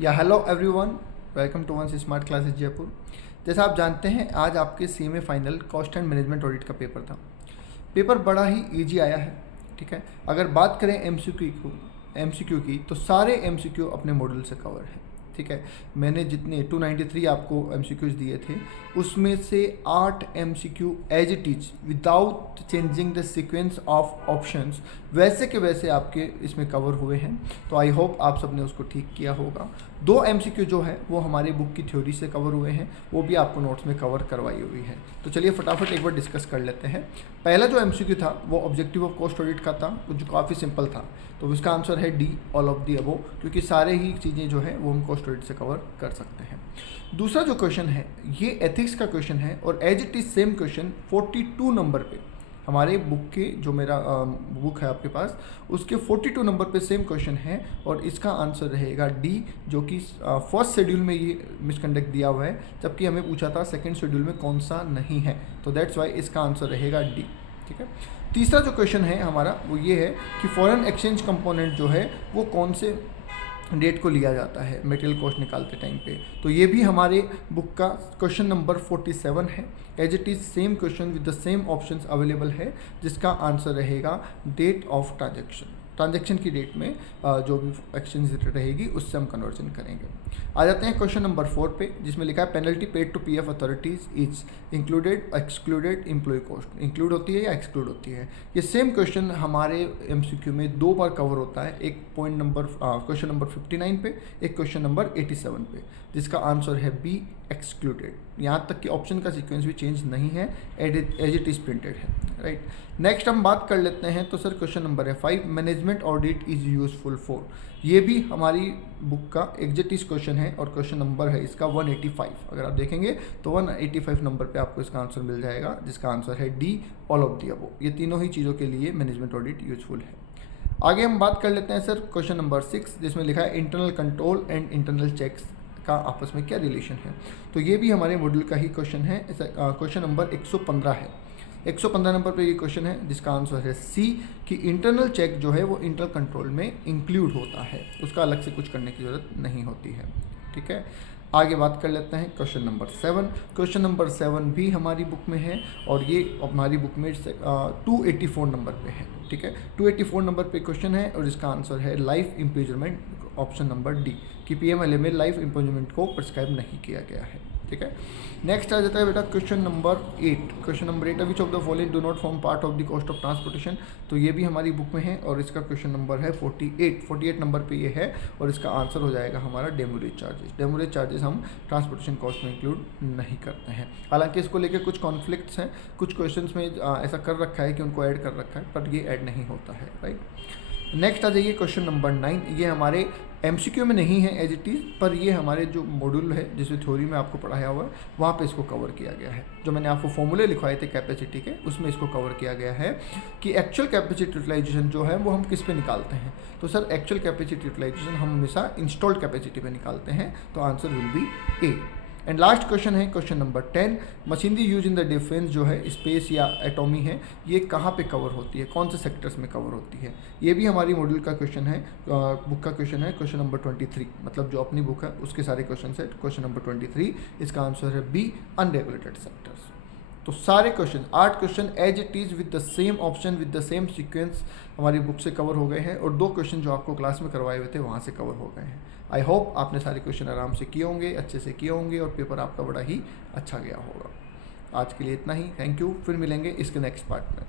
या hello everyone, welcome to वंस smart classes Jaipur. जैसा आप जानते हैं, आज आपके CMA final cost and management audit का पेपर था। पेपर बड़ा ही इजी आया है। ठीक है, अगर बात करें एमसीक्यू की तो सारे एमसीक्यू अपने मॉड्यूल से कवर है। ठीक है, मैंने जितने 293 आपको एमसीक्यूज दिए थे उसमें से 8 MCQ as it is without changing the sequence of options वैसे के वैसे आपके इसमें कवर हुए हैं। तो आई होप आप सबने उसको ठीक किया होगा। 2 एमसीक्यू जो है वो हमारे बुक की थ्योरी से कवर हुए हैं, वो भी आपको नोट्स में कवर करवाई हुई है। तो चलिए फटाफट एक बार डिस्कस कर लेते हैं। पहला जो एमसीक्यू था वो ऑब्जेक्टिव ऑफ कॉस्ट ऑडिट का था, जो काफ़ी सिंपल था। तो उसका आंसर है डी, ऑल ऑफ दी अबो, क्योंकि सारे ही चीज़ें जो है वो हम कॉस्ट ऑडिट से कवर कर सकते हैं। दूसरा जो क्वेश्चन है ये एथिक्स का क्वेश्चन है और as it is same question 42 number पे हमारे बुक के, जो मेरा बुक है आपके पास, उसके 42 नंबर पे सेम क्वेश्चन है और इसका आंसर रहेगा डी, जो कि फर्स्ट शेड्यूल में ये मिसकंडक्ट दिया हुआ है, जबकि हमें पूछा था सेकंड शेड्यूल में कौन सा नहीं है। तो दैट्स वाई इसका आंसर रहेगा डी। ठीक है, तीसरा जो क्वेश्चन है हमारा वो ये है कि फॉरेन एक्सचेंज कंपोनेंट जो है वो कौन से डेट को लिया जाता है मटेरियल कॉस्ट निकालते टाइम पे। तो ये भी हमारे बुक का क्वेश्चन नंबर 47 है। As it is same question with the same options available है, जिसका आंसर रहेगा डेट ऑफ ट्रांजैक्शन की डेट में जो भी एक्सचेंज रेट रहेगी उससे हम कन्वर्जन करेंगे। आ जाते हैं क्वेश्चन नंबर 4 पे, जिसमें लिखा है penalty paid to PF authorities is included excluded employee cost. Include होती है या एक्सक्लूड होती है? ये सेम क्वेश्चन हमारे एमसीक्यू में 2 बार कवर होता है, एक क्वेश्चन नंबर 59 पे, एक क्वेश्चन नंबर 87 पे, जिसका आंसर है बी, एक्सक्लूडेड। यहाँ तक कि ऑप्शन का सीक्वेंस भी चेंज नहीं है, एज इट इज प्रिंटेड है। राइट, नेक्स्ट हम बात कर लेते हैं। तो सर क्वेश्चन नंबर है 5, management audit is useful for. ये भी हमारी बुक का एग्जैक्ट क्वेश्चन है और क्वेश्चन नंबर है इसका 185। अगर आप देखेंगे तो 185 नंबर पे आपको इसका आंसर मिल जाएगा, जिसका आंसर है D, all of the above. ये तीनों ही चीज़ों के लिए मैनेजमेंट ऑडिट यूजफुल है। आगे हम बात कर लेते हैं सर क्वेश्चन नंबर 6, जिसमें लिखा है internal control and internal checks का आपस में क्या रिलेशन है। तो ये भी हमारे मॉड्यूल का ही क्वेश्चन है। क्वेश्चन नंबर 115 है। 115 नंबर पे ये क्वेश्चन है, जिसका आंसर है सी, कि इंटरनल चेक जो है वो इंटरनल कंट्रोल में इंक्लूड होता है, उसका अलग से कुछ करने की ज़रूरत नहीं होती है। ठीक है, आगे बात कर लेते हैं क्वेश्चन नंबर 7। क्वेश्चन नंबर 7 भी हमारी बुक में है और ये हमारी बुक में 284 नंबर पे है। ठीक है, 284 नंबर पे क्वेश्चन है और इसका आंसर है life imprisonment, option number D, कि पीएमएलए में लाइफ इम्प्रिजनमेंट को प्रिस्क्राइब नहीं किया गया है। ठीक है, नेक्स्ट आ जाता है बेटा question number 8। Question number 8, which of the following do not form part of the cost of transportation. तो ये भी हमारी बुक में है और इसका क्वेश्चन नंबर है 48 नंबर पे ये है और इसका आंसर हो जाएगा हमारा डेमोरेज चार्जेस। डेमोरेज चार्जेस हम ट्रांसपोर्टेशन कॉस्ट में इंक्लूड नहीं करते हैं। हालांकि इसको लेकर कुछ कॉन्फ्लिक्ट्स हैं, कुछ क्वेश्चन में ऐसा कर रखा है कि उनको ऐड कर रखा है, पर ये ऐड नहीं होता है। राइट, नेक्स्ट आ जाइए क्वेश्चन नंबर 9। ये हमारे एमसीक्यू में नहीं है एज इट इज़, पर ये हमारे जो मॉड्यूल है जिसमें थ्योरी में आपको पढ़ाया हुआ है वहाँ पे इसको कवर किया गया है। जो मैंने आपको फॉर्मूले लिखवाए थे कैपेसिटी के, उसमें इसको कवर किया गया है कि एक्चुअल कैपेसिटी यूटिलाइजेशन जो है वो हम किस पे निकालते हैं। तो सर एक्चुअल कैपेसिटी यूटिलाइजेशन हम हमेशा इंस्टॉल्ड कैपेसिटी पे निकालते हैं, तो answer will be A. And last question है question number 10, machinery use in the defence जो है स्पेस या एटॉमी है, ये कहाँ पे कवर होती है, कौन से सेक्टर्स में कवर होती है। ये भी हमारी मॉड्यूल का क्वेश्चन है, बुक का क्वेश्चन है, क्वेश्चन नंबर 23। मतलब जो अपनी बुक है उसके सारे क्वेश्चन है क्वेश्चन नंबर 23, इसका आंसर है बी, अनरेगुलेटेड सेक्टर्स। तो सारे question 8 question as it is with the same option with the same sequence हमारी बुक से कवर हो गए हैं और 2 क्वेश्चन जो आपको क्लास में करवाए हुए थे वहाँ से कवर हो गए हैं। आई होप आपने सारे क्वेश्चन आराम से किए होंगे, अच्छे से किए होंगे और पेपर आपका बड़ा ही अच्छा गया होगा। आज के लिए इतना ही, थैंक यू। फिर मिलेंगे इसके नेक्स्ट पार्ट में।